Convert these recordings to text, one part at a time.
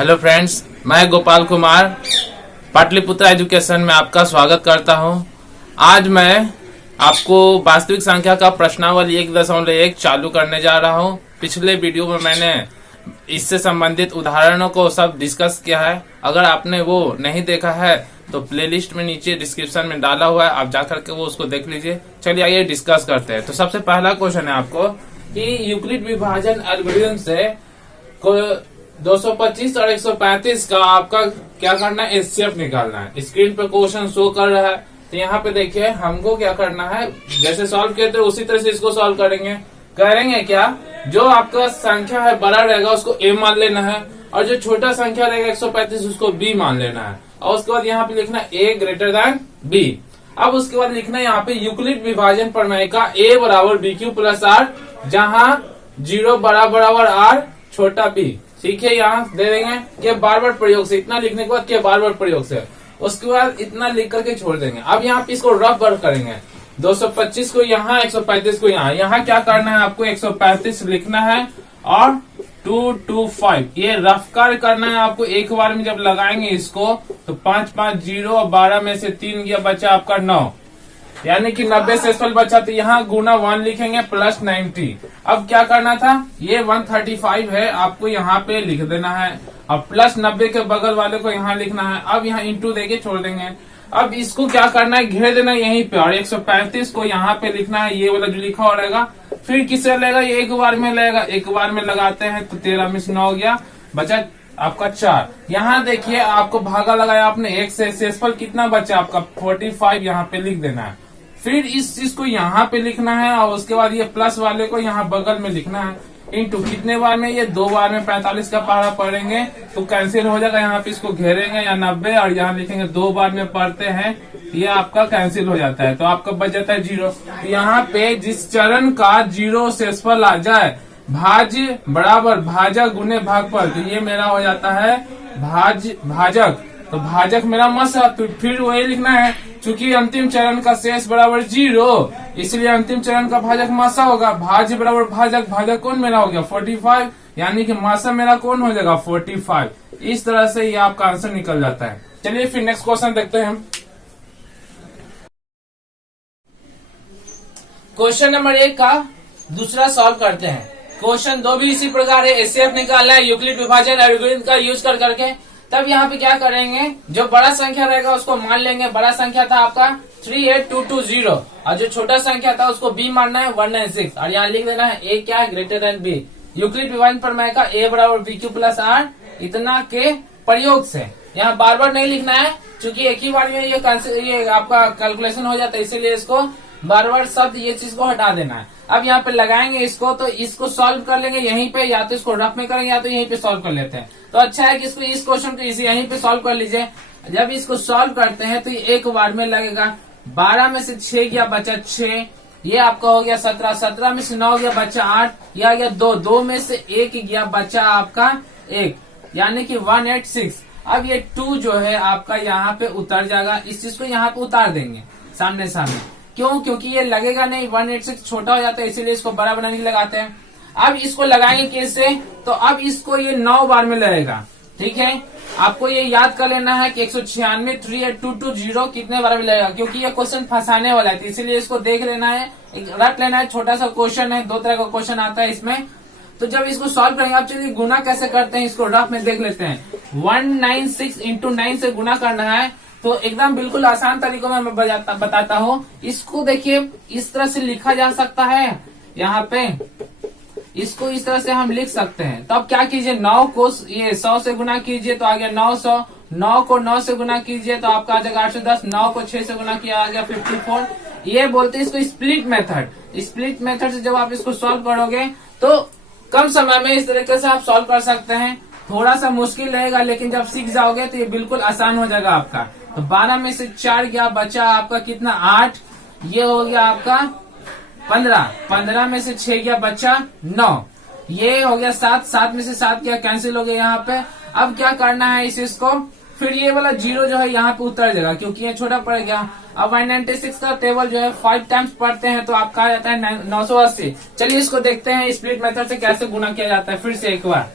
Hello friends, मैं Gopal Kumar Pataliputra education में आपका स्वागत करता हूं। आज मैं आपको वास्तविक संख्या का प्रश्नावली 1.1 चालू करने जा रहा हूं। पिछले वीडियो में मैंने इससे संबंधित उदाहरणों को सब डिस्कस किया है। अगर आपने वो नहीं देखा है तो प्लेलिस्ट में नीचे डिस्क्रिप्शन में डाला हुआ है, आप जाकर के वो उसको देख लीजिए। चलिए आइए डिस्कस करते हैं। तो सबसे पहला क्वेश्चन है आपको कि यूक्लिड विभाजन एल्गोरिथम से 225 और 135 का आपका क्या करना है, एचसीएफ निकालना है। स्क्रीन पे क्वेश्चन शो कर रहा है, तो यहाँ पे देखिए हमको क्या करना है, जैसे सॉल्व किए थे उसी तरह से इसको सॉल्व करेंगे। करेंगे क्या, जो आपका संख्या है बड़ा रहेगा उसको ए मान लेना है, और जो छोटा संख्या रहेगा 135 उसको बी मान लेना है। और उसके बाद यहाँ पे लिखना ए ग्रेटर देन बी। अब उसके बाद लिखना है यहाँ पे यूक्लिड विभाजन प्रमेय का ए बराबर बी क्यू प्लस आर, जहाँ 0 बराबर आर छोटा बी। ठीक है, यहाँ दे देंगे कि बार बार प्रयोग से, इतना लिखने के बाद के बार बार प्रयोग से, उसके बाद इतना लिख करके छोड़ देंगे। अब यहाँ पे इसको रफ वर्क करेंगे, 225 को यहाँ, 135 को यहाँ। यहाँ क्या करना है, आपको 135 लिखना है और 225 ये रफ कार्य करना है आपको। एक बार में जब लगाएंगे इसको तो 5 5 0 और 12 में से 3 गया, बचा आपका 9, यानी कि 90 से फल बचा। तो यहाँ गुना 1 लिखेंगे प्लस 90। अब क्या करना था, ये 135 है, आपको यहाँ पे लिख देना है, और प्लस 90 के बगल वाले को यहाँ लिखना है। अब यहाँ इंटू देके छोड़ देंगे। अब इसको क्या करना है, घेर देना है यहीं पे, और 135 को यहाँ पे लिखना है, ये वाला जो लिखा हो रहेगा। फिर किससे लगेगा, ये एक बार में लगेगा, एक बार में लगाते हैं तो 13 में से 9 हो गया, बचा आपका 4। यहाँ देखिए आपको भागा लगाया आपने 1 से, शेषफल कितना बचा आपका 45, यहाँ पे लिख देना है। फिर इस चीज को यहाँ पे लिखना है, और उसके बाद ये प्लस वाले को यहाँ बगल में लिखना है। इंटू कितने बार में, ये 2 बार में 45 का पहाड़ा पढ़ेंगे तो कैंसिल हो जाएगा। यहाँ पे इसको घेरेंगे या 90, और यहाँ लिखेंगे 2 बार में पढ़ते हैं, ये आपका कैंसिल हो जाता है, तो आपका बच जाता है 0। यहाँ पे जिस चरण का 0 शेषफल आ जाए, भाज्य बराबर भाजक गुने भागफल, तो ये मेरा हो जाता है भाजक। तो भाजक मेरा मसा, तो फिर वही लिखना है, चूंकि अंतिम चरण का शेष बराबर 0, इसलिए अंतिम चरण का भाजक मासा होगा। भाज्य बराबर भाजक, भाजक कौन मेरा हो गया 45, यानी कि मासा मेरा कौन हो जाएगा 45। इस तरह से ये आपका आंसर निकल जाता है। चलिए फिर नेक्स्ट क्वेश्चन देखते हैं हम। क्वेश्चन नंबर 1 का दूसरा सॉल्व करते हैं। क्वेश्चन 2 भी इसी प्रकार है, एचसीएफ निकालना है यूक्लिड विभाजन एल्गोरिथम का यूज कर करके। तब यहाँ पे क्या करेंगे, जो बड़ा संख्या रहेगा उसको मान लेंगे। बड़ा संख्या था आपका 38220, और जो छोटा संख्या था उसको बी मानना है 196, और यहाँ लिख देना है ए क्या है ग्रेटर देन बी। यूक्लिड विभाजन प्रमेय का ए बराबर बी क्यू प्लस आर इतना के प्रयोग से। यहाँ बार बार नहीं लिखना है, क्योंकि एक ही बार में ये आपका कैलकुलेशन हो जाता है, इसीलिए इसको बार बार शब्द ये चीज को हटा देना है। अब यहाँ पे लगाएंगे इसको, तो इसको सॉल्व कर लेंगे यहीं पे, या तो इसको रफ में करेंगे या तो यहीं पे सॉल्व कर लेते हैं। तो अच्छा है कि इसको इस क्वेश्चन को इसी यहीं पे सॉल्व कर लीजिए। जब इसको सॉल्व करते हैं तो ये एक बार में लगेगा, 12 में से 6 गया बचा 6, ये आपका हो गया 17, 17 में से 9 गया बचा 8, यह आ गया 2, 2 में से 1 गया बचा आपका 1, यानी कि 186। अब ये 2 जो है आपका यहाँ पे उतर जाएगा, इस चीज को यहाँ पे उतार देंगे सामने सामने। क्यों, क्योंकि ये लगेगा नहीं, 186 छोटा हो जाता है, इसीलिए इसको बड़ा बनाने के लिए लगाते हैं। अब इसको लगाएंगे कैसे, तो अब इसको ये 9 बार में लगेगा। ठीक है, आपको ये याद कर लेना है कि 196 38220 कितने बार में लगेगा, क्योंकि ये क्वेश्चन फंसाने वाला है, तो इसीलिए इसको देख लेना है, रख लेना है। छोटा सा क्वेश्चन है, 2 तरह का क्वेश्चन आता है इसमें। तो जब इसको सॉल्व करेंगे, आप चलिए गुना कैसे करते हैं इसको रफ में देख लेते हैं। 196 इंटू 9 से गुना करना है, तो एकदम बिल्कुल आसान तरीकों में मैं बताता हूँ। इसको देखिए इस तरह से लिखा जा सकता है, यहाँ पे इसको इस तरह से हम लिख सकते हैं। तो अब क्या कीजिए, 9 को ये 100 से गुना कीजिए तो आ गया 900, 9 को 9 से गुना कीजिए तो आपका आ जाएगा 810, 9 को 6 से गुना किया आ गया 54। ये बोलते हैं इसको स्प्लिट मेथड। स्प्लिट मेथड से जब आप इसको सॉल्व करोगे तो कम समय में इस तरीके से आप सॉल्व कर सकते हैं। थोड़ा सा मुश्किल रहेगा, लेकिन जब सीख जाओगे तो ये बिल्कुल आसान हो जाएगा आपका। तो 12 में से 4 गया बचा आपका कितना 8, ये हो गया आपका 15, 15 में से 6 गया बचा 9, ये हो गया 7, 7 में से 7 गया कैंसिल हो गया यहाँ पे। अब क्या करना है इसको, फिर ये वाला 0 जो है यहाँ पे उतर जाएगा, क्योंकि ये छोटा पड़ गया। अब 196 का टेबल जो है 5 टाइम्स पढ़ते हैं तो आपका आ जाता है 980। चलिए इसको देखते हैं स्प्लिट मेथड से कैसे गुना किया जाता है। फिर से एक बार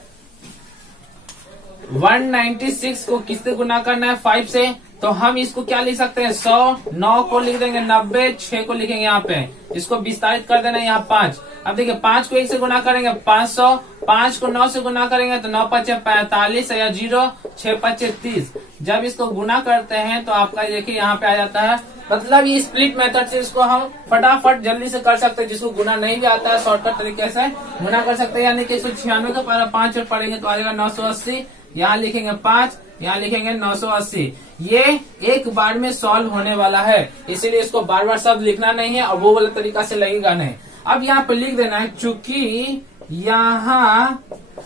196 को किससे गुना करना है 5 से, तो हम इसको क्या लिख सकते हैं 100, 9 को लिख देंगे 90, 6 को लिखेंगे यहाँ पे, इसको विस्तारित कर देना है यहाँ 5। अब देखिए 5 को 1 से गुना करेंगे 500, 5 को 9 से गुना करेंगे तो 9 पचे 45 या 0, 6 पचे 30। जब इसको गुना करते हैं तो आपका देखिए यहाँ पे आ जाता है, मतलब ये स्प्लिट मेथड से इसको हम फटाफट जल्दी से कर सकते हैं। जिसको गुना नहीं भी आता है शॉर्टकट तरीके से गुना कर सकते हैं, यानी कि 196 का पारा 5 और पढ़ेंगे तो आ जाएगा 980, यहाँ लिखेंगे 5, यहाँ लिखेंगे 980। ये एक बार में सॉल्व होने वाला है, इसीलिए इसको बार बार शब्द लिखना नहीं है और वो वाला तरीका से लगेगा नहीं। अब यहाँ पे लिख देना है चूंकि यहाँ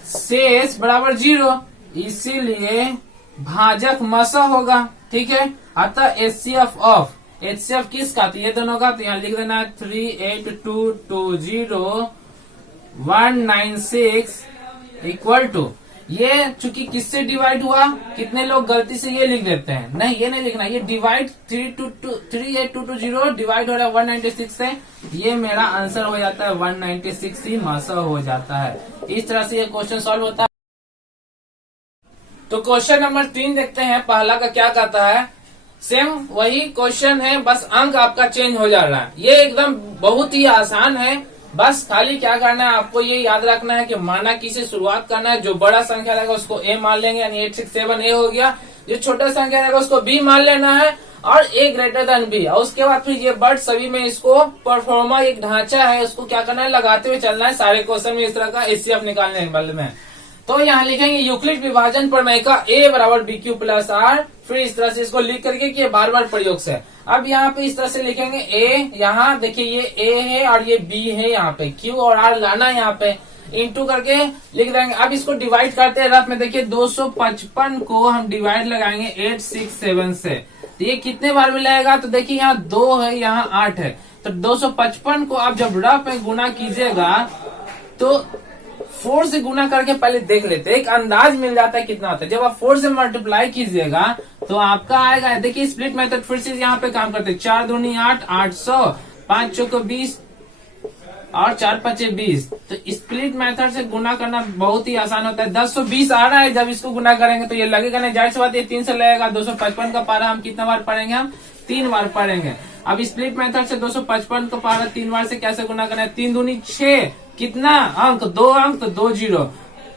शेष बराबर 0, इसीलिए भाजक मसा होगा। ठीक है, अतः HCF ऑफ HCF किसका, तो ये दोनों का, तो यहाँ लिख देना है 38220,196 इक्वल टू, ये चूंकि किससे डिवाइड हुआ, कितने लोग गलती से ये लिख देते हैं, नहीं ये नहीं लिखना, ये डिवाइड 38220 डिवाइड हो रहा है 196 से, ये मेरा आंसर हो जाता है 196 ही मासा हो जाता है। इस तरह से ये क्वेश्चन सॉल्व होता है। तो क्वेश्चन नंबर 3 देखते हैं, पहला का क्या कहता है, सेम वही क्वेश्चन है, बस अंक आपका चेंज हो जा रहा है। ये एकदम बहुत ही आसान है, बस खाली क्या करना है आपको ये याद रखना है कि माना से शुरुआत करना है। जो बड़ा संख्या रहेगा उसको A मान लेंगे, यानी 867 A हो गया। जो छोटा संख्या रहेगा उसको B मान लेना है और A ग्रेटर देन B, और उसके बाद फिर ये वर्ड सभी में इसको परफॉर्मा एक ढांचा है, उसको क्या करना है लगाते हुए चलना है सारे क्वेश्चन में, इस तरह का HCF निकालने वाले में। तो यहाँ लिखेंगे यूक्लिड विभाजन प्रमेय का A बराबर BQ प्लस R, फिर इस तरह से इसको लिख करके कि बार बार प्रयोग से। अब यहाँ पे इस तरह से लिखेंगे A, यहाँ देखिए ये A है और ये B है, यहाँ पे Q और R लाना है, यहाँ पे इंटू करके लिख देंगे। अब इसको डिवाइड करते हैं रफ में, देखिए 255 को हम डिवाइड लगाएंगे 867 से, तो ये कितने बार में लगेगा, तो देखिए यहाँ 2 है, यहाँ 8 है, तो 255 को आप जब रफ में गुना कीजिएगा तो 4 से गुना करके पहले देख लेते हैं, एक अंदाज मिल जाता है कितना होता है। जब आप 4 से मल्टीप्लाई कीजिएगा तो आपका आएगा, देखिए स्प्लिट मेथड फिर से यहाँ पे काम करते हैं, 4 दूनी 8, 800, 5 चौको 20 और 4 पचे 20। तो स्प्लिट मेथड से गुना करना बहुत ही आसान होता है। 1020 आ रहा है, जब इसको गुना करेंगे तो ये लगेगा नहीं, जाहिर सी बात ये 3 से लगेगा। 255 का पारा हम कितना बार पढ़ेंगे, हम 3 बार पढ़ेंगे। अब स्प्लिट मेथड से 255 का पारा 3 बार से कैसे गुना करना है, 3 दूनी 6, कितना अंक 2 अंक, तो 2 0,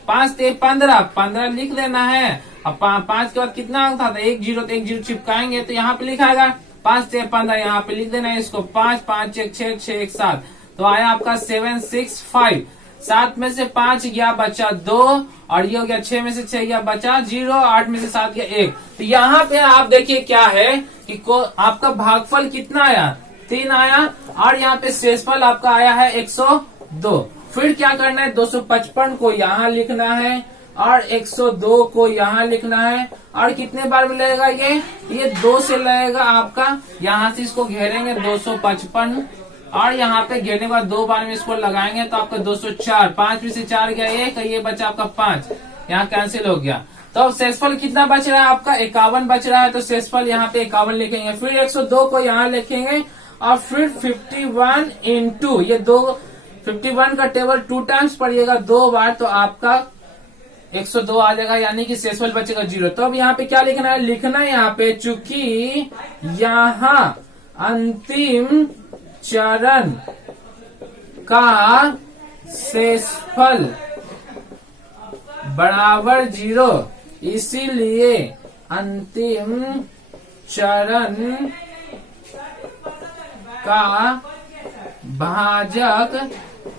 5 ते 15, 15 लिख देना है। अब 5 के बाद कितना अंक था, तो 1 0, तो 1 0 चिपकाएंगे तो यहाँ पे लिखाएगा 5 ते 15, यहाँ पे लिख देना है इसको 5, 5 1 6, 6 1 7, तो आया आपका 765। 7 में से 5 गया बचा 2, और ये हो गया 6 में से 6 गया बचा 0, 8 में से 7 गया 1। तो यहाँ पे आप देखिए क्या है कि आपका भागफल कितना आया, 3 आया, और यहाँ पे शेषफल आपका आया है 102। फिर क्या करना है, 255 को यहाँ लिखना है और 102 को यहाँ लिखना है, और कितने बार में लगेगा ये 2 से लगेगा आपका, यहाँ से इसको घेरेंगे 255, और यहाँ पे घेरने के बाद 2 बार में इसको लगाएंगे तो आपका 204, 5 में से 4 गया 1, ये बचा आपका 5, यहाँ कैंसिल हो गया। तो अब शेषफल कितना बच रहा है आपका, 51 बच रहा है, तो शेषफल यहाँ पे 51 लिखेंगे। फिर 102 को यहाँ लिखेंगे, और फिर 51 इंटू ये 51 का टेबल 2 टाइम्स पढ़िएगा 2 बार, तो आपका 102 आ जाएगा, यानी कि शेषफल बचेगा 0। तो अब यहाँ पे क्या लिखना है, लिखना है यहाँ पे चूंकि यहाँ अंतिम चरण का शेषफल बराबर 0, इसीलिए अंतिम चरण का भाजक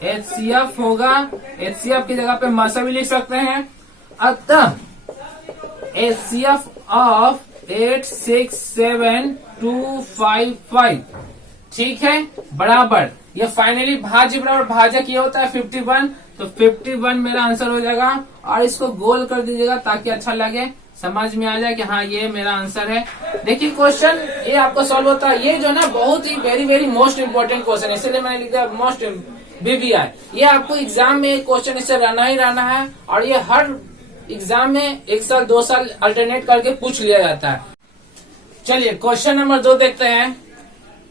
HCF होगा। HCF की जगह पे मसा भी लिख सकते हैं। अतः HCF ऑफ 867255, ठीक है, बराबर ये फाइनली भाज्य बराबर भाजक ये होता है 51, तो 51 मेरा आंसर हो जाएगा। और इसको गोल कर दीजिएगा ताकि अच्छा लगे, समझ में आ जाए कि हाँ ये मेरा आंसर है। देखिए क्वेश्चन ये आपको सॉल्व होता है, ये जो ना बहुत ही very very most important question है, इसलिए मैंने लिख दिया मोस्ट BBI। ये आपको एग्जाम में क्वेश्चन इससे रहना ही रहना है, और ये हर एग्जाम में 1 साल 2 साल अल्टरनेट करके पूछ लिया जाता है। चलिए क्वेश्चन नंबर 2 देखते हैं।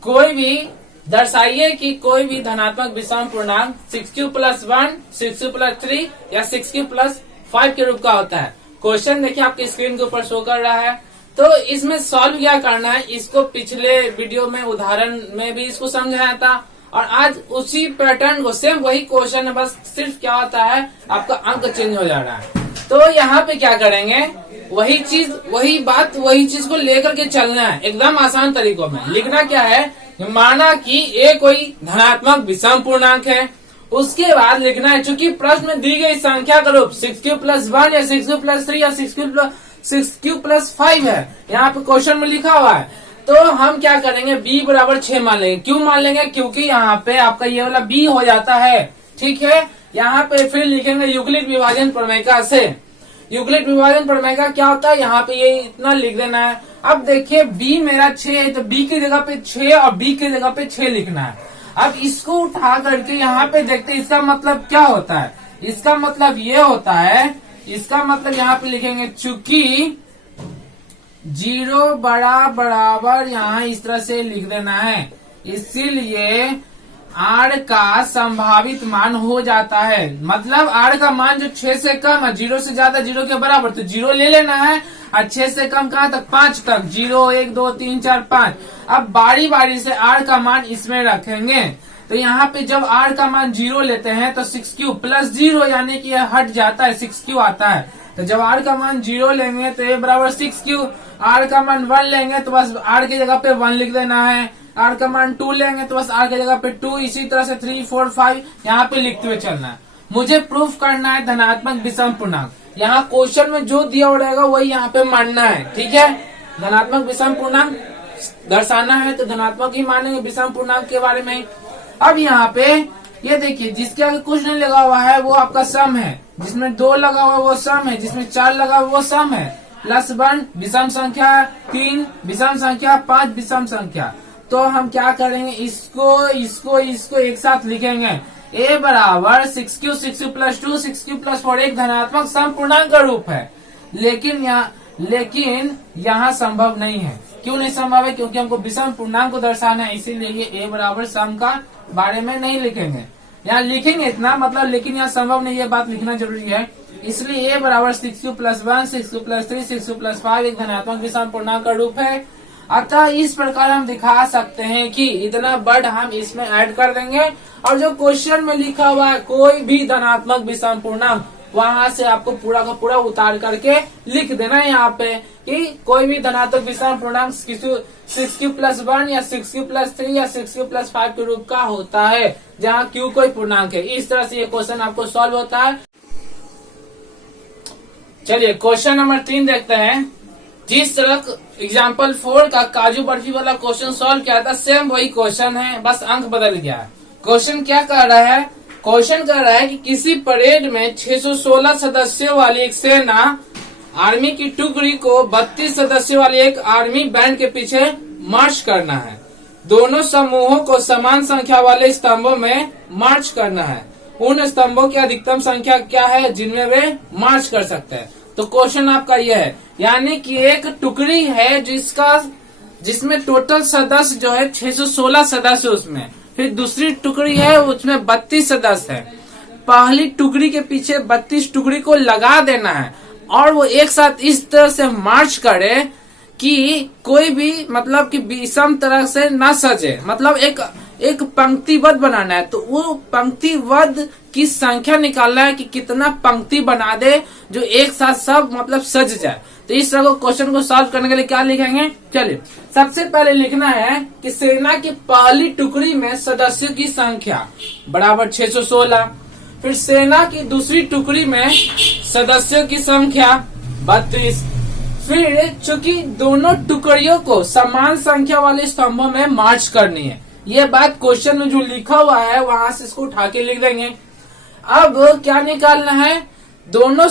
कोई भी दर्शाइए कि कोई भी धनात्मक विषम पूर्णांक 6q+1, 6q+3 या 6q+5 के रूप का होता है। क्वेश्चन देखिए आपके स्क्रीन के ऊपर शो कर रहा है। तो इसमें सॉल्व क्या करना है, इसको पिछले वीडियो में उदाहरण में भी इसको समझाया था और आज उसी पैटर्न को सेम वही क्वेश्चन है, बस सिर्फ क्या होता है आपका अंक चेंज हो जा रहा है। तो यहाँ पे क्या करेंगे, वही चीज वही बात वही चीज को लेकर के चलना है एकदम आसान तरीकों में। लिखना क्या है, माना कि ए कोई धनात्मक विषम पूर्णांक है, उसके बाद लिखना है चूंकि प्रश्न में दी गई संख्या का रूप 6q+1 या 6q+3 या 6q+5 है, यहाँ पे क्वेश्चन में लिखा हुआ है। तो हम क्या करेंगे, b बराबर 6 मान लेंगे। क्यों मान लेंगे, क्योंकि यहाँ पे आपका ये वाला b हो जाता है, ठीक है। यहाँ पे फिर लिखेंगे यूक्लिड विभाजन प्रमेय से। यूक्लिड विभाजन प्रमेय का क्या होता है, यहाँ पे ये इतना लिख देना है। अब देखिए b मेरा 6 है, तो b की जगह पे 6 और b की जगह पे 6 लिखना है। अब इसको उठा करके यहाँ पे देखते हैं इसका मतलब क्या होता है। इसका मतलब ये होता है, इसका मतलब यहाँ पे लिखेंगे चूंकि 0 बराबर यहाँ इस तरह से लिख देना है, इसीलिए r का संभावित मान हो जाता है। मतलब r का मान जो 6 से कम है, 0 से ज्यादा 0 के बराबर, तो 0 ले लेना है और 6 से कम कहाँ तक, 5 तक, 0 1 2 3 4 5। अब बारी बारी से r का मान इसमें रखेंगे। तो यहाँ पे जब r का मान 0 लेते हैं तो 6q+0 यानी कि यह हट जाता है, 6q आता है। तो जब r का मान 0 लेंगे तो ये बराबर 6q, r का मान 1 लेंगे तो बस r की जगह पे 1 लिख देना है, r का मान 2 लेंगे तो बस r की जगह पे 2, इसी तरह से 3 4 5 यहाँ पे लिखते हुए चलना है। मुझे प्रूफ करना है धनात्मक विषम पूर्णांक। यहाँ क्वेश्चन में जो दिया हुआ रहेगा वही यहाँ पे मानना है, ठीक है। धनात्मक विषम पूर्णांक दर्शाना है तो धनात्मक ही मानेंगे विषम पूर्णांक के बारे में। अब यहाँ पे ये देखिए, जिसके आगे कुछ नहीं लगा हुआ है वो आपका सम है, जिसमें 2 लगा हुआ वो सम है, जिसमें 4 लगा हुआ वो सम है। +1 विषम संख्या, 3 विषम संख्या, 5 विषम संख्या। तो हम क्या करेंगे, इसको एक साथ लिखेंगे। a बराबर 6q, 6q+2, 6q+4 एक धनात्मक सम पूर्णांक का रूप है। लेकिन यहाँ संभव नहीं है। क्यों नहीं संभव है, क्योंकि हमको विषम पूर्णांक को दर्शाना है, इसीलिए ये a बराबर सम का बारे में नहीं लिखेंगे। यहाँ लिखेंगे इतना मतलब, लेकिन यहाँ संभव नहीं, ये बात लिखना जरूरी है। इसलिए a बराबर 6q+1, 6q+3, 6q+5 एक धनात्मक विषम पूर्णांक का रूप है। अतः इस प्रकार हम दिखा सकते हैं कि इतना वर्ड हम इसमें ऐड कर देंगे और जो क्वेश्चन में लिखा हुआ है कोई भी धनात्मक विषम पूर्णांक, वहां से आपको पूरा का पूरा उतार करके लिख देना है यहाँ पे कि कोई भी धनात्मक विषम पूर्णांक 6q+1 या 6q+3 या 6q+5 के रूप का होता है, जहाँ q कोई पूर्णांक है। इस तरह से ये क्वेश्चन आपको सॉल्व होता है। चलिए क्वेश्चन नंबर 3 देखते हैं। जिस तरह एग्जाम्पल 4 का काजू बर्फी वाला क्वेश्चन सॉल्व किया था, सेम वही क्वेश्चन है, बस अंक बदल गया है। क्वेश्चन क्या कर रहा है, क्वेश्चन कर रहा है कि किसी परेड में 616 सदस्यों वाली एक सेना आर्मी की टुकड़ी को 32 सदस्यों वाली एक आर्मी बैंड के पीछे मार्च करना है। दोनों समूहों को समान संख्या वाले स्तंभों में मार्च करना है। उन स्तंभों की अधिकतम संख्या क्या है जिनमें वे मार्च कर सकते हैं। तो क्वेश्चन आपका यह है, यानी कि एक टुकड़ी है जिसमें टोटल सदस्य जो है 616 सदस्य उसमें, फिर दूसरी टुकड़ी है उसमें 32 सदस्य है। पहली टुकड़ी के पीछे 32 टुकड़ी को लगा देना है और वो एक साथ इस तरह से मार्च करे कि कोई भी मतलब कि विषम तरह से न सजे, मतलब एक पंक्तिबद्ध बनाना है। तो वो पंक्तिबद्ध की संख्या निकालना है कि कितना पंक्ति बना दे जो एक साथ सब मतलब सज जाए। तो इस तरह को क्वेश्चन को सॉल्व करने के लिए क्या लिखेंगे, चलिए सबसे पहले लिखना है कि सेना की पहली टुकड़ी में सदस्यों की संख्या बराबर 616, फिर सेना की दूसरी टुकड़ी में सदस्यों की संख्या 32। फिर चूंकि दोनों टुकड़ियों को समान संख्या वाले स्तंभों में मार्च करनी है, ये बात क्वेश्चन में जो लिखा हुआ है वहां से इसको उठा के लिख देंगे। अब क्या निकालना है, दोनों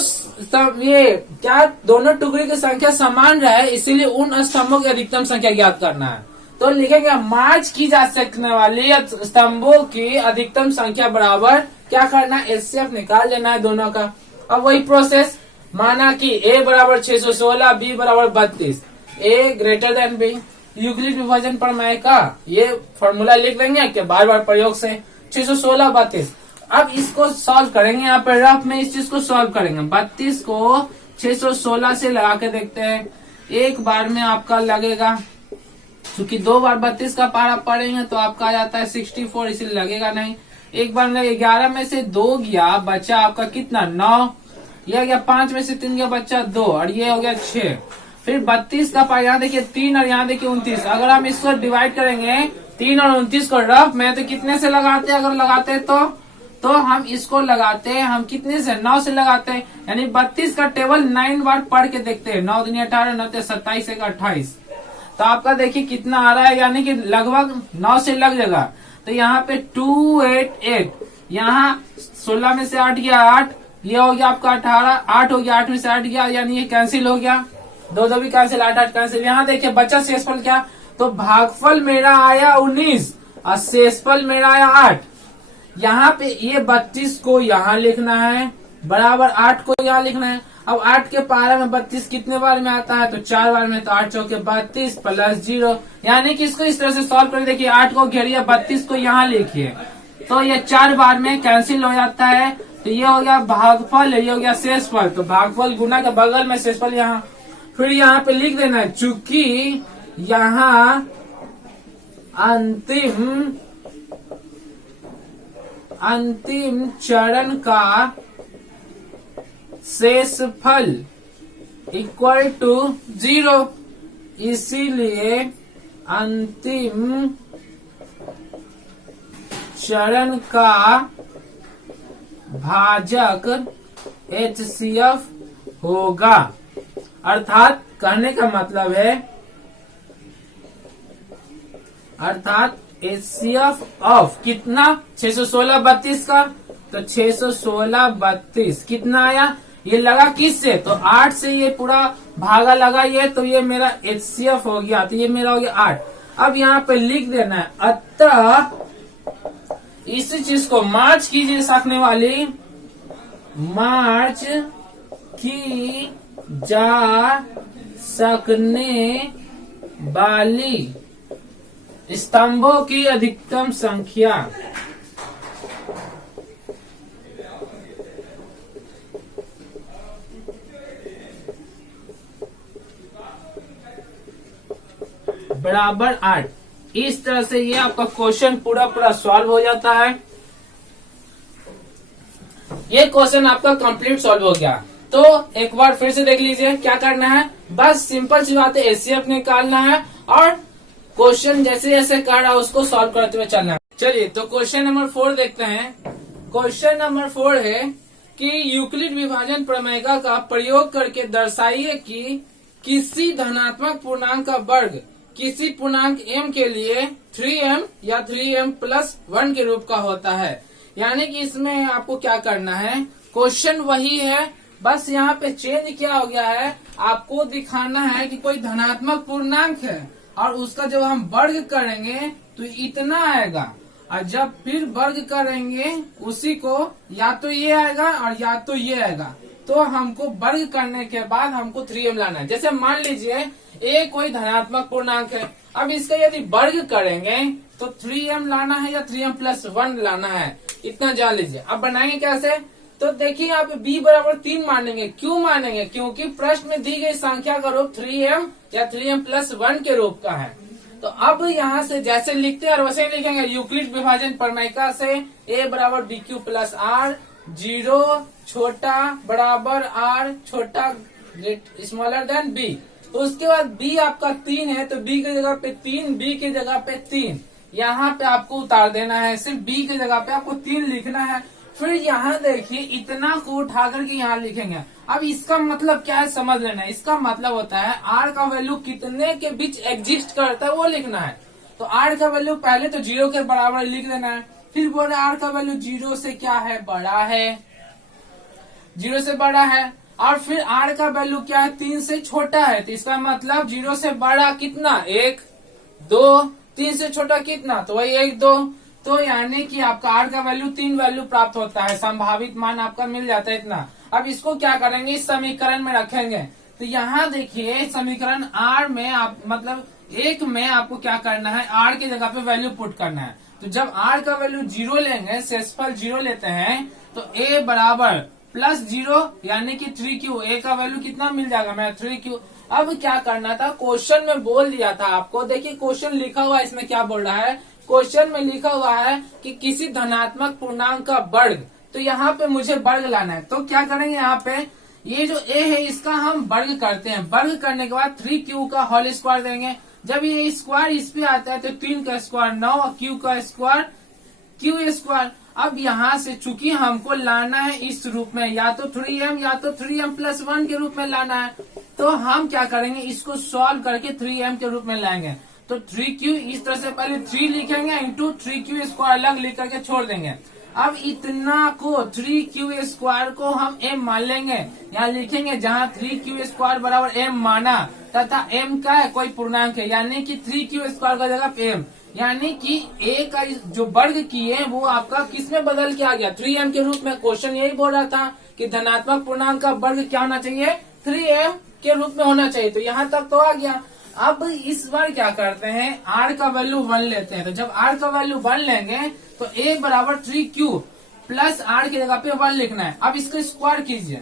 टुकड़ी की संख्या समान रहे, इसीलिए उन स्तंभों की अधिकतम संख्या ज्ञात करना है। तो लिखेंगे मार्च की जा सकने वाली स्तंभों की अधिकतम संख्या बराबर क्या करना है, एचसीएफ निकाल लेना है दोनों का। अब वही प्रोसेस, माना कि a बराबर 616, b बराबर 32, a greater than b। Euclid विभाजन प्रमेय का ये फॉर्मूला लिख देंगे कि बार बार प्रयोग से 616 32। अब इसको सॉल्व करेंगे, यहाँ पे रफ में इस चीज को सॉल्व करेंगे। 32 को 616 से लगा के देखते हैं। एक बार में आपका लगेगा, क्योंकि 2 बार 32 का पारा पड़ेंगे तो आपका आ जाता है 64, इसलिए लगेगा नहीं। एक बार में 11 में से 2 गया, बचा आपका कितना 9, यह गया 5 में से 3 गया, बच्चा 2, और ये हो गया 6। फिर 32 का पारा, यहाँ देखिए 3 और यहाँ देखिए 29। अगर हम इसको डिवाइड करेंगे 3 और 29 को रफ में, तो कितने से लगाते हैं? अगर लगाते तो हम इसको लगाते हैं, हम कितने से 9 से लगाते हैं, यानी 32 का टेबल 9 बार पढ़ के देखते हैं। 9 दूनी 18, 9 27, 1 28। तो आपका देखिए कितना आ रहा है, यानी कि लगभग 9 से लग जाएगा। तो यहाँ पे 288, यहाँ 16 में से 8 गया 8, ये हो गया आपका 18, 8 हो गया, 8 में से 8 गया, यानी ये कैंसिल हो गया, 2 भी कैंसिल, 8 8 कैंसिल। यहाँ देखिए बचा शेषफल क्या, तो भागफल मेरा आया 19 और शेषफल मेरा आया 8। यहाँ पे ये 32 को यहाँ लिखना है, बराबर 8 को यहाँ लिखना है। अब 8 के पारा में 32 कितने बार में आता है? तो 4 बार में, तो 8 चौके 32 प्लस 0, यानी कि इसको इस तरह से सॉल्व कर देखिए। 8 को घेरिए, 32 को यहाँ लिखिए, तो ये 4 बार में कैंसिल हो जाता है। तो ये हो गया भागफल, ये हो गया शेषफल। तो भागफल गुना के बगल में शेषफल यहाँ, फिर यहाँ पे लिख देना है, चूंकि यहाँ अंतिम चरण का शेषफल इक्वल टू 0, इसीलिए अंतिम चरण का भाजक HCF होगा। अर्थात कहने का मतलब है, अर्थात HCF ऑफ कितना 616 32 का, तो 616 32 कितना आया, ये लगा किससे, तो 8 से ये पूरा भागा लगा ये, तो ये मेरा HCF हो गया, तो ये मेरा हो गया 8। अब यहाँ पे लिख देना है, अतः इसी चीज को मार्च कीजिए सकने वाली, मार्च की जा सकने वाली स्तंभों की अधिकतम संख्या। बराबर 8। इस तरह से ये आपका क्वेश्चन पूरा सॉल्व हो जाता है। ये क्वेश्चन आपका कंप्लीट सॉल्व हो गया। तो एक बार फिर से देख लीजिए क्या करना है, बस सिंपल सी बात है, HCF निकालना है और क्वेश्चन जैसे जैसे कर रहा है उसको सॉल्व करते हुए चलना है। चलिए तो क्वेश्चन नंबर 4 देखते हैं। क्वेश्चन नंबर 4 है कि यूक्लिड विभाजन प्रमेय का प्रयोग करके दर्शाइए कि किसी धनात्मक पूर्णांक का वर्ग किसी पूर्णांक m के लिए 3m या 3m+1 के रूप का होता है। यानी कि इसमें आपको क्या करना है, क्वेश्चन वही है, बस यहाँ पे चेंज क्या हो गया है, आपको दिखाना है कि कोई धनात्मक पूर्णांक है और उसका जब हम वर्ग करेंगे तो इतना आएगा, और जब फिर वर्ग करेंगे उसी को या तो ये आएगा और या तो ये आएगा। तो हमको वर्ग करने के बाद हमको 3m लाना है। जैसे मान लीजिए a कोई धनात्मक पूर्णांक है, अब इसका यदि वर्ग करेंगे तो 3m लाना है या 3m+1 लाना है, इतना जान लीजिए। अब बनाएंगे कैसे, तो देखिए यहाँ पे b बराबर 3 मानेंगे। क्यों मानेंगे, क्योंकि प्रश्न में दी गई संख्या का रूप 3m या 3m+1 के रूप का है। तो अब यहाँ से जैसे लिखते हैं और वैसे ही लिखेंगे। यूक्लिड विभाजन प्रमेय से a बराबर bq+r, 0 छोटा बराबर r छोटा स्मॉलर देन b। तो उसके बाद b आपका 3 है, तो b की जगह पे 3, b की जगह पे 3 यहाँ पे आपको उतार देना है, सिर्फ b की जगह पे आपको 3 लिखना है। फिर यहाँ देखिए इतना को उठा करके यहाँ लिखेंगे। अब इसका मतलब क्या है समझ लेना है। इसका मतलब होता है r का वैल्यू कितने के बीच एग्जिस्ट करता है वो लिखना है। तो r का वैल्यू पहले तो 0 के बराबर लिख देना है, फिर बोले r का वैल्यू 0 से क्या है, बड़ा है, 0 से बड़ा है, और फिर r का वैल्यू क्या है, 3 से छोटा है। तो इसका मतलब 0 से बड़ा कितना, 1 2, 3 से छोटा कितना, तो वही 1 2। तो यानी कि आपका r का वैल्यू 3 वैल्यू प्राप्त होता है, संभावित मान आपका मिल जाता है इतना। अब इसको क्या करेंगे, इस समीकरण में रखेंगे। तो यहाँ देखिए समीकरण r में आप मतलब 1 में आपको क्या करना है, r की जगह पे वैल्यू पुट करना है। तो जब r का वैल्यू 0 लेंगे, शेषफल 0 लेते हैं, तो a बराबर प्लस 0 यानी कि 3Q, ए का वैल्यू कितना मिल जाएगा मैं 3Q। अब क्या करना था, क्वेश्चन में बोल दिया था आपको, देखिए क्वेश्चन लिखा हुआ है, इसमें क्या बोल रहा है, क्वेश्चन में लिखा हुआ है कि किसी धनात्मक पूर्णांक का वर्ग, तो यहाँ पे मुझे वर्ग लाना है। तो क्या करेंगे, यहाँ पे ये जो ए है इसका हम वर्ग करते हैं, वर्ग करने के बाद 3Q का होल स्क्वायर देंगे। जब ये स्क्वायर इस पे आता है तो 3 का स्क्वायर 9 और Q का स्क्वायर Q स्क्वायर। अब यहाँ से चूंकि हमको लाना है इस रूप में, या तो 3m या तो 3m+1 के रूप में लाना है, तो हम क्या करेंगे, इसको सॉल्व करके 3m के रूप में लाएंगे। तो 3Q इस तरह से पहले 3 लिखेंगे इंटू 3Q स्क्वायर अलग लिख करके छोड़ देंगे। अब इतना को 3Q स्क्वायर को हम m मान लेंगे, यहाँ लिखेंगे जहाँ 3Q स्क्वायर बराबर m माना तथा m का है कोई पूर्णांक है, यानी कि 3Q स्क्वायर का जगह m, यानी कि a का जो वर्ग किए वो आपका किस में बदल के आ गया 3m के रूप में। क्वेश्चन यही बोल रहा था कि धनात्मक पूर्णांक का वर्ग क्या होना चाहिए, 3m के रूप में होना चाहिए। तो यहाँ तक तो आ गया। अब इस बार क्या करते हैं, r का वैल्यू 1 लेते हैं। तो जब r का वैल्यू 1 लेंगे तो a बराबर 3Q प्लस r की जगह पे 1 लिखना है। अब इसको स्क्वायर कीजिए।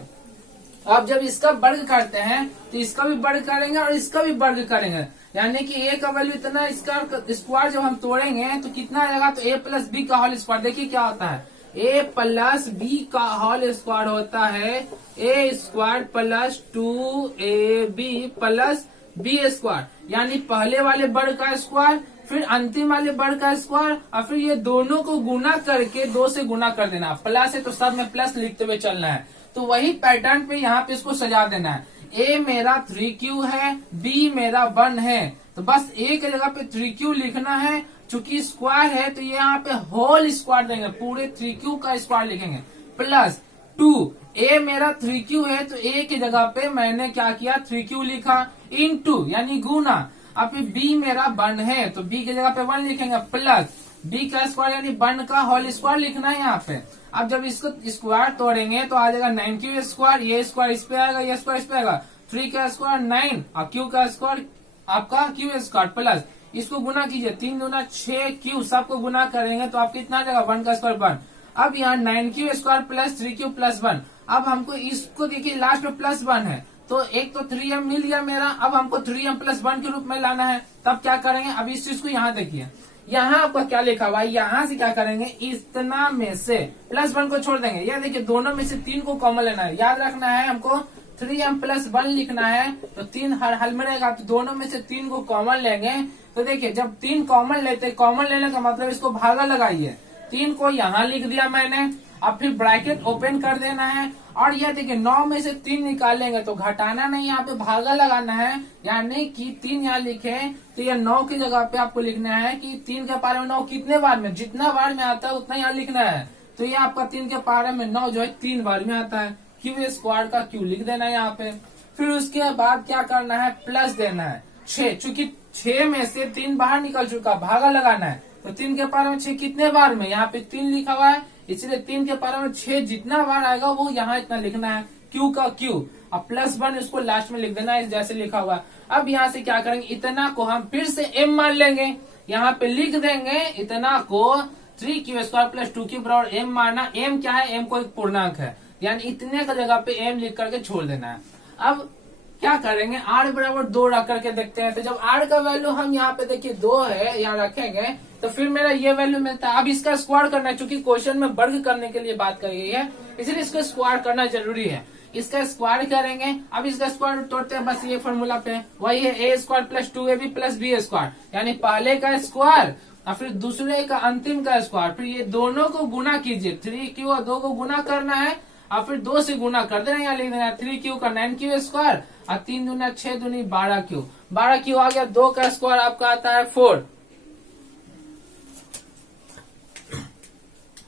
अब जब इसका वर्ग करते हैं तो इसका भी वर्ग करेंगे और इसका भी वर्ग करेंगे, यानी कि a का वैल्यू इतना, इसका स्क्वायर जब हम तोड़ेंगे तो कितना आएगा, तो a प्लस बी का होल स्क्वायर। देखिए क्या होता है, a प्लस बी का होल स्क्वायर होता है a square plus 2ab plus B square, यानी पहले वाले वर्ग का स्क्वायर फिर अंतिम वाले वर्ग का स्क्वायर और फिर ये दोनों को गुना करके 2 से गुना कर देना। प्लस है तो सब में प्लस लिखते हुए चलना है। तो वही पैटर्न पे यहाँ पे इसको सजा देना है। a मेरा 3Q है, b मेरा 1 है, तो बस a की जगह पे 3Q लिखना है। चूंकि स्क्वायर है तो ये यहाँ पे होल स्क्वायर देंगे, पूरे 3Q का स्क्वायर लिखेंगे प्लस 2। a मेरा 3Q है तो a की जगह पे मैंने क्या किया 3Q लिखा इंटू यानी गुना। अब फिर b मेरा 1 है तो b की जगह पे 1 लिखेंगे प्लस b का स्क्वायर यानी 1 का होल स्क्वायर लिखना है यहाँ पे। अब जब इसको स्क्वायर तोड़ेंगे तो आ जाएगा 9Q स्क्वायर, ये स्क्वायर इस पे आएगा, ये स्क्वायर इस पे आएगा, 3 का स्क्वायर 9 और Q का स्क्वायर आपका Q स्क्वायर प्लस इसको गुना कीजिए 3 दूना 6Q, सबको गुना करेंगे तो आपको कितना आ जाएगा 1 का स्क्वायर 1। अब यहाँ 9Q square plus 3Q plus 1। अब हमको इसको देखिए लास्ट में प्लस 1 है तो एक तो 3m मिल गया मेरा। अब हमको 3m+1 के रूप में लाना है, तब क्या करेंगे, अब इस चीज को यहाँ देखिए, यहाँ आपका क्या लिखा हुआ है, यहाँ से क्या करेंगे, इतना में से +1 को छोड़ देंगे। यह देखिए दोनों में से 3 को कॉमन लेना है, याद रखना है हमको 3m+1 लिखना है तो 3 हर हल में रहेगा, तो दोनों में से 3 को कॉमन लेंगे। तो देखिए जब 3 कॉमन लेते, कॉमन लेने का मतलब इसको भागा लगाइए, 3 को यहाँ लिख दिया मैंने। अब फिर ब्रैकेट ओपन कर देना है और यह देखिए 9 में से 3 निकालेंगे तो घटाना नहीं, यहाँ पे भागा लगाना है, यानी कि 3 यहाँ लिखे तो यह 9 की जगह पे आपको लिखना है कि 3 के पारे में 9 कितने बार में, जितना बार में आता है उतना यहाँ लिखना है। तो ये आपका 3 के पारे में 9 जो है 3 बार में आता है, Q स्क्वायर का Q लिख देना है यहाँ पे। फिर उसके बाद क्या करना है, प्लस देना है 6, चूंकि 6 में से 3 बाहर निकल चुका, भागा लगाना है। तो 3 के पारे में 6 कितने बार में, यहाँ पे 3 लिखा हुआ है, इसलिए 3 के पारे में 6 जितना बार आएगा वो यहाँ इतना लिखना है, Q का Q और +1 इसको लास्ट में लिख देना है जैसे लिखा हुआ। अब यहाँ से क्या करेंगे, इतना को हम फिर से m मान लेंगे, यहाँ पे लिख देंगे इतना को 3Q स्क्वायर प्लस 2Q बराबर m माना। m क्या है, m को एक पूर्णांक है, यानी इतने का जगह पे m लिख करके छोड़ देना है। अब क्या करेंगे, r बराबर 2 रख करके देखते हैं। तो जब r का वैल्यू हम यहाँ पे देखिए 2 है यहाँ रखेंगे तो फिर मेरा ये वैल्यू मिलता है। अब इसका स्क्वायर करना है, चूंकि क्वेश्चन में वर्ग करने के लिए बात करी गई है इसलिए इसका स्क्वायर करना जरूरी है। इसका स्क्वायर करेंगे, अब इसका स्क्वायर तोड़ते हैं बस ये फॉर्मूला पे, वही है a square plus 2ab plus b square, यानी पहले का स्क्वायर और फिर दूसरे का अंतिम का स्क्वायर, फिर ये दोनों को गुना कीजिए, 3Q और 2 को गुना करना है और फिर 2 से गुना कर देना, यहाँ लिख देना है 3Q का 9Q स्क्वायर और 3 दूना 6 दूनी 12Q, 12Q आ गया। 2 का स्क्वायर आपका आता है 4।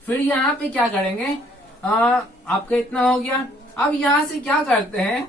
फिर यहाँ पे क्या करेंगे, आपका इतना हो गया। अब यहाँ से क्या करते हैं,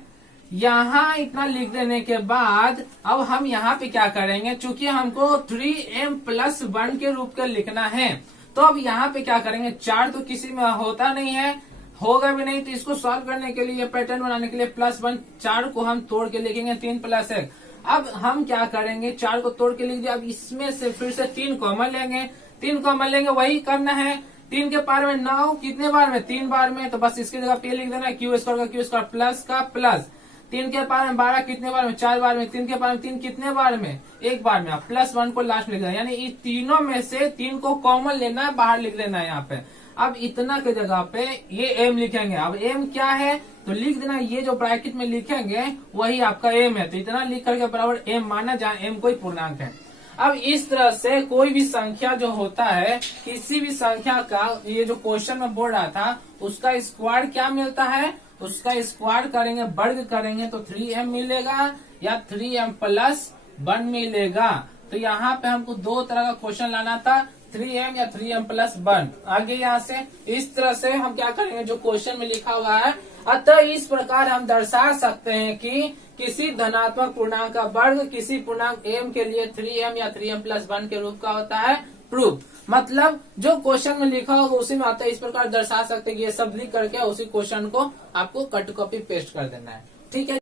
यहाँ इतना लिख देने के बाद अब हम यहाँ पे क्या करेंगे, चूंकि हमको 3m+1 के रूप का लिखना है तो अब यहाँ पे क्या करेंगे, 4 तो किसी में होता नहीं है, होगा भी नहीं, तो इसको सॉल्व करने के लिए, पैटर्न बनाने के लिए +1, 4 को हम तोड़ के लिखेंगे 3 + 1। अब हम क्या करेंगे, 4 को तोड़ के लिख दिया, अब इसमें से फिर से 3 कॉमन लेंगे, 3 कॉमन लेंगे, वही करना है 3 के पावर में 9 कितने बार में, 3 बार में, तो बस इसकी जगह पे लिख देना है क्यू स्क्वायर का क्यू स्क्वायर प्लस का प्लस। 3 के पावर में 12 कितने बार में, 4 बार में। 3 के पावर में 3 कितने बार में, 1 बार में। आप +1 को लास्ट में लिख देना, यानी इस तीनों में से 3 को कॉमन लेना है, बाहर लिख लेना है यहाँ पे। अब इतना के जगह पे ये एम लिखेंगे। अब एम क्या है तो लिख देना, ये जो ब्रैकेट में लिखेंगे वही आपका एम है, तो इतना लिख करके बराबर एम माना, जहाँ एम कोई पूर्णांक है। अब इस तरह से कोई भी संख्या जो होता है, किसी भी संख्या का, ये जो क्वेश्चन में बोल रहा था, उसका स्क्वायर क्या मिलता है, उसका स्क्वायर करेंगे, वर्ग करेंगे तो 3m मिलेगा या 3m+1 मिलेगा। तो यहाँ पे हमको दो तरह का क्वेश्चन लाना था, 3m या 3m+1। आगे यहाँ से इस तरह से हम क्या करेंगे, जो क्वेश्चन में लिखा हुआ है, अतः इस प्रकार हम दर्शा सकते हैं कि किसी धनात्मक पूर्णांक का वर्ग किसी पूर्णांक m के लिए 3m या 3m+1 के रूप का होता है। प्रूफ मतलब जो क्वेश्चन में लिखा होगा उसी में आता है। इस प्रकार दर्शा सकते हैं कि ये सब लिख करके उसी क्वेश्चन को आपको कट कॉपी पेस्ट कर देना है। ठीक है,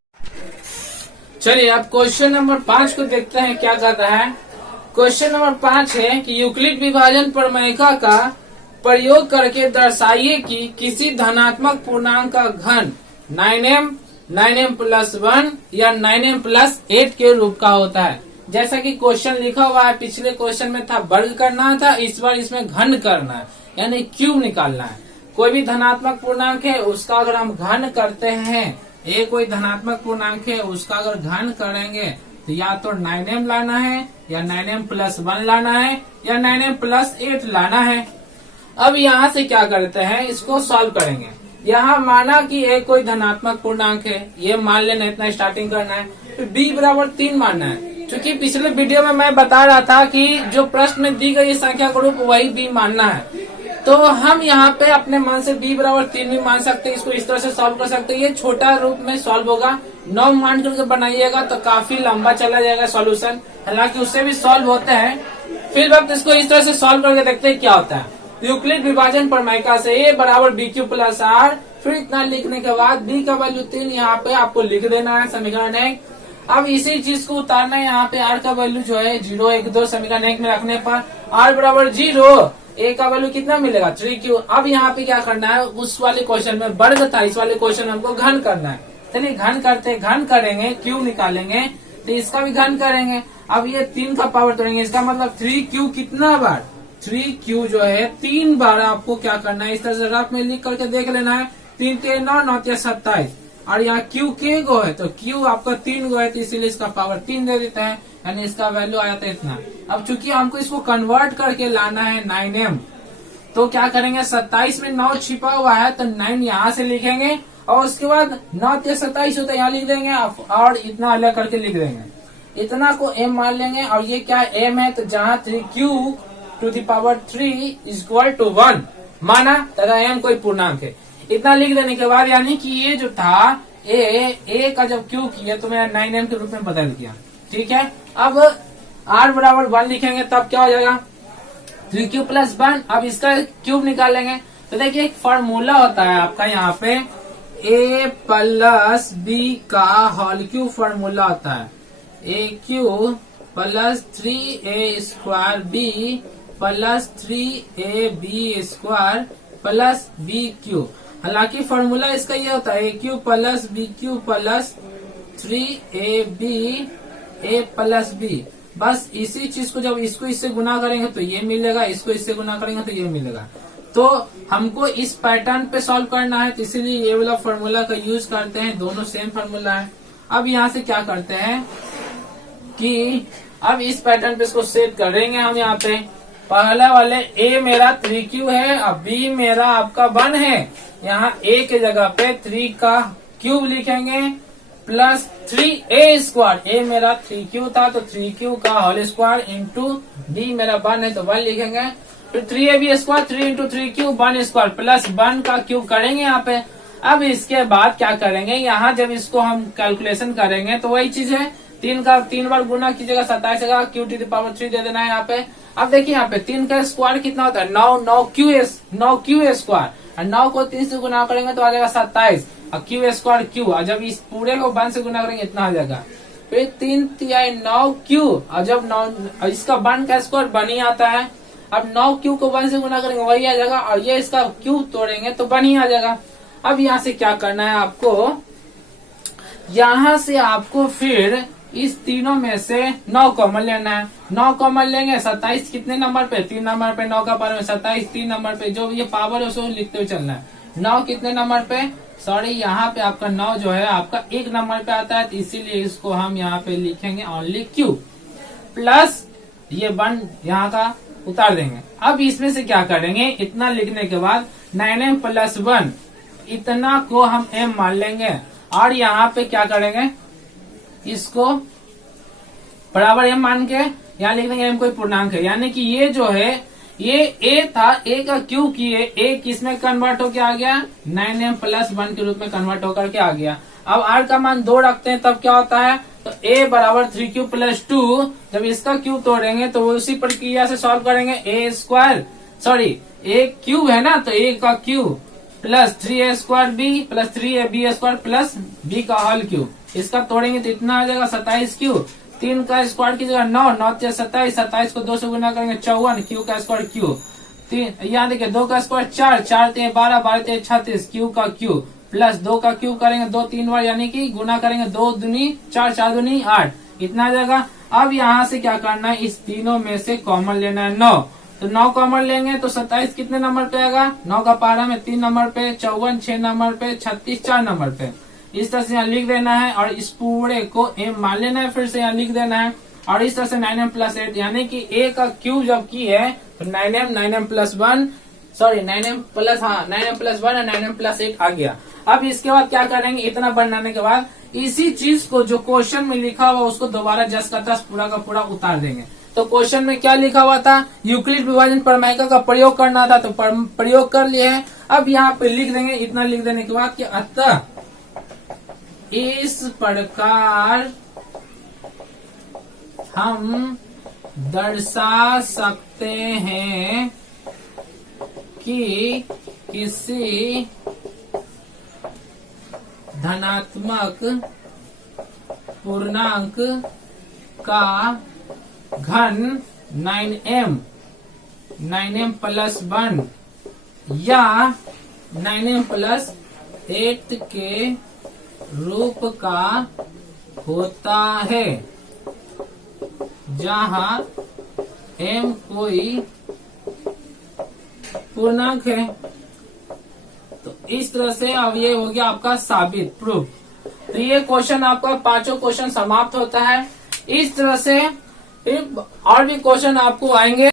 चलिए अब क्वेश्चन नंबर 5 को देखते हैं क्या कहता है। क्वेश्चन नंबर 5 है कि यूक्लिड विभाजन प्रमेयिका का प्रयोग करके दर्शाइए कि किसी धनात्मक पूर्णांक का घन 9m, 9m+1 या 9m+8 के रूप का होता है। जैसा कि क्वेश्चन लिखा हुआ है, पिछले क्वेश्चन में था वर्ग करना था, इस बार इसमें घन करना है, यानी क्यूब निकालना है। कोई भी धनात्मक पूर्णांक है उसका अगर हम घन करते हैं, ये कोई धनात्मक पूर्णांक है उसका अगर घन करेंगे तो या तो 9m लाना है या 9m+1 लाना है या 9m+8 लाना है। अब यहाँ से क्या करते हैं, इसको सॉल्व करेंगे। यहाँ माना कि ये कोई धनात्मक पूर्णांक है, ये मान लेना, इतना स्टार्टिंग करना है। तो b बराबर 3 मानना है। क्योंकि पिछले वीडियो में मैं बता रहा था कि जो प्रश्न में दी गई संख्या का रूप वही b मानना है, तो हम यहाँ पे अपने मन से b बराबर 3 भी मान सकते हैं। इसको इस तरह से सॉल्व कर सकते हैं। ये छोटा रूप में सॉल्व होगा, 9 मान करके बनाइएगा तो काफी लंबा चला जाएगा सॉल्यूशन, हालांकि उससे भी सॉल्व होते हैं। फिर वक्त इसको इस तरह से सॉल्व करके देखते हैं क्या होता है। यूक्लिड विभाजन प्रमेयिका से a बराबर bq+r, फिर इतना लिखने के बाद b का वैल्यू 3 यहाँ पे आपको लिख देना है समीकरण 1। अब इसी चीज को उतारना है, यहाँ पे r का वैल्यू जो है 0, 1, 2 समीकरण 1 में रखने पर r बराबर 0, a का वैल्यू कितना मिलेगा 3q। अब यहाँ पे क्या करना है, उस वाले क्वेश्चन में वर्ग था, इस वाले क्वेश्चन में हमको घन करना है। चलिए घन करते, घन करेंगे, क्यूब निकालेंगे तो इसका भी घन करेंगे। अब ये 3 का पावर तोड़ेंगे, इसका मतलब 3q कितना बार, 3q जो है 3 बार आपको क्या करना है, इस तरह से रफ में लिख करके देख लेना है। 3 के 9, 9 के 27, और यहाँ q के गो है तो q आपका 3 गो है, तो इसीलिए इसका पावर 3 दे देते हैं, यानी इसका वैल्यू आया था इतना। अब चूंकि हमको इसको कन्वर्ट करके लाना है 9m, तो क्या करेंगे, 27 में 9 छिपा हुआ है तो 9 यहाँ से लिखेंगे और उसके बाद 9 के 27 होता है यहाँ लिख देंगे और इतना अलग करके लिख देंगे। इतना को m मान लेंगे और ये क्या m है, तो जहाँ 3q⁵ = 1 माना तथा m कोई पूर्णांक है। इतना लिख देने के बाद यानी कि ये जो था a का जब q किया तो मैंने 9m के रूप में बदल दिया। ठीक है, अब r बराबर 1 लिखेंगे तब क्या हो जाएगा 3q+1। अब इसका क्यूब निकालेंगे तो देखिए एक फॉर्मूला होता है आपका यहाँ पे a + b का होल क्यूब फॉर्मूला होता है, a³ + 3a² b + 3ab² + bq। हालांकि फॉर्मूला इसका ये होता है a³ + bq + 3ab a + b। बस इसी चीज को जब इसको इससे गुना करेंगे तो ये मिलेगा, इसको इससे गुना करेंगे तो ये मिलेगा। तो हमको इस पैटर्न पे सॉल्व करना है, तो इसीलिए ये वाला फॉर्मूला का यूज करते हैं, दोनों सेम फॉर्मूला है। अब यहाँ से क्या करते हैं कि अब इस पैटर्न पे इसको सेट करेंगे हम। यहाँ पे पहला वाले a मेरा 3q है, अब b मेरा आपका 1 है। यहाँ a के जगह पे 3 का क्यूब लिखेंगे प्लस 3a², a मेरा 3q था तो 3q का होल स्क्वायर इंटू b मेरा 1 है तो 1 लिखेंगे। फिर 3ab², 3 × 3q 1² प्लस 1 का क्यूब करेंगे यहाँ पे। अब इसके बाद क्या करेंगे, यहाँ जब इसको हम कैलकुलेशन करेंगे तो वही चीज है, 3 का 3 बार गुना कीजिएगा 27 का q⁵ दे देना है यहाँ पे। अब देखिए यहाँ पे 3 का स्क्वायर कितना होता है 9, 9q² और 9 को 3 से गुना करेंगे तो आ जाएगा 27 और q² q, और जब इस पूरे को 1 से गुना करेंगे इतना आ जाएगा। फिर 3 × 9q और जब 9 इसका 1 का स्क्वायर 1 ही आता है। अब 9 क्यू को 1 से गुना करेंगे वही आ जाएगा, और ये इसका क्यू तोड़ेंगे तो 1 ही आ जाएगा। अब यहाँ से क्या करना है आपको, यहाँ से आपको फिर इस तीनों में से 9 कॉमन लेना है। 9 कॉमन लेंगे, 27 कितने नंबर पे, 3 नंबर पे, 9 का पावर में 27 3 नंबर पे, जो ये पावर है उसको लिखते हुए चलना है। 9 कितने नंबर पे, सॉरी यहाँ पे आपका 9 जो है आपका 1 नंबर पे आता है, तो इसीलिए इसको हम यहाँ पे लिखेंगे ओनली क्यू, प्लस ये 1 यहाँ का उतार देंगे। अब इसमें से क्या करेंगे, इतना लिखने के बाद 9m + 1 इतना को हम m मान लेंगे, और यहाँ पे क्या करेंगे, इसको बराबर m मान के यहाँ लिख देंगे। m कोई पूर्णांक है, यानी कि ये जो है ये a था, a का क्यू किए, a किसमें कन्वर्ट होके आ गया, 9m + 1 के रूप में कन्वर्ट होकर के आ गया। अब r का मान 2 रखते हैं तब क्या होता है, तो a बराबर 3q + 2, जब इसका क्यू तोड़ेंगे तो वो उसी प्रक्रिया से सॉल्व करेंगे। a क्यूब है ना, तो a का cube plus 3a² plus 3ab² plus b का होल क्यूब, इसका तोड़ेंगे तो इतना आ जाएगा 27 क्यू। 3 का स्क्वायर की जगह 9, 9 से 27, 27 को 2 से गुना करेंगे 54 क्यू का स्क्वायर क्यू। 3 यहाँ देखिए 2 का स्क्वायर 4, 4 ते 12, 12 ते 36 क्यू का क्यू, प्लस 2 का क्यूब करेंगे 2 3 बार, यानी कि गुना करेंगे 2 दूनी 4, 4 दूनी 8, इतना आ जाएगा। अब यहाँ से क्या करना है, इस तीनों में से कॉमन लेना है 9, तो 9 कॉमन लेंगे तो 27 कितने नंबर पे आएगा, 9 का पारा में 3 नंबर पे, 54 6 नंबर पे, 36 4 नंबर पे। इस तरह से यहाँ लिख देना है, और इस पूरे को m मान लेना है, फिर से यहाँ लिख देना है, और इस तरह से 9m + 8, यानी कि a का क्यूब जब की है तो 9m + 1, सॉरी 9m + 1 और 9m + 8 आ गया। अब इसके बाद क्या करेंगे, इतना बनाने के बाद इसी चीज को जो क्वेश्चन में लिखा हुआ उसको दोबारा जस का तस पूरा का पूरा उतार देंगे। तो क्वेश्चन में क्या लिखा हुआ था, यूक्लिड विभाजन प्रमेय का प्रयोग करना था, तो प्रयोग कर लिए है। अब यहाँ पे लिख देंगे, इतना लिख देने के बाद कि अतः इस प्रकार हम दर्शा सकते हैं कि किसी धनात्मक पूर्णांक का घन 9m + 1 या 9m + 8 के रूप का होता है, जहाँ m कोई पूर्णांक है। तो इस तरह से अब ये हो गया आपका साबित, प्रूफ। तो ये क्वेश्चन आपका 5 क्वेश्चन समाप्त होता है। इस तरह से फिर और भी क्वेश्चन आपको आएंगे।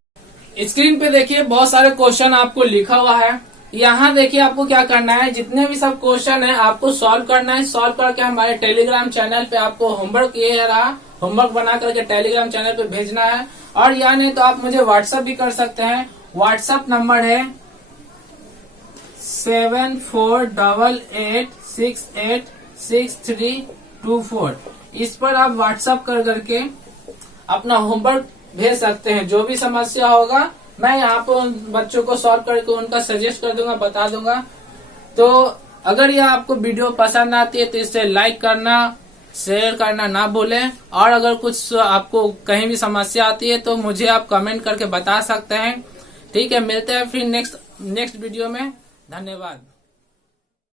स्क्रीन पे देखिए बहुत सारे क्वेश्चन आपको लिखा हुआ है। यहाँ देखिए आपको क्या करना है, जितने भी सब क्वेश्चन है आपको सॉल्व करना है। सॉल्व करके हमारे टेलीग्राम चैनल पे आपको होमवर्क ये रहा, होमवर्क बना करके टेलीग्राम चैनल पे भेजना है। और या नहीं तो आप मुझे व्हाट्सएप भी कर सकते हैं। व्हाट्सएप नंबर है 7488686324। इस पर आप व्हाट्सएप कर करके अपना होमवर्क भेज सकते हैं। जो भी समस्या होगा मैं यहाँ पर उन बच्चों को सॉल्व करके उनका सजेस्ट कर दूंगा, बता दूंगा। तो अगर यह आपको वीडियो पसंद आती है तो इसे लाइक करना, शेयर करना ना भूलें। और अगर कुछ आपको कहीं भी समस्या आती है तो मुझे आप कमेंट करके बता सकते हैं। ठीक है, मिलते हैं फिर नेक्स्ट वीडियो में। धन्यवाद।